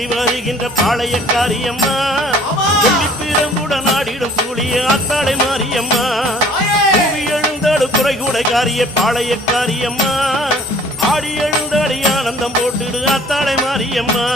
வேட்டைக்கு வருகின்ற பாளையக்காரியம்மா வெள்ளிப்பீரம்புடன் ஆடிடும் சூழிய ஆத்தாளை மாரியம்மா பூவி எழுந்தாடு குறை கூடைக்காரிய பாளையக்காரியம்மா ஆடி எழுந்தாடி ஆனந்தம் போட்டுடு ஆத்தாளை மாரியம்மா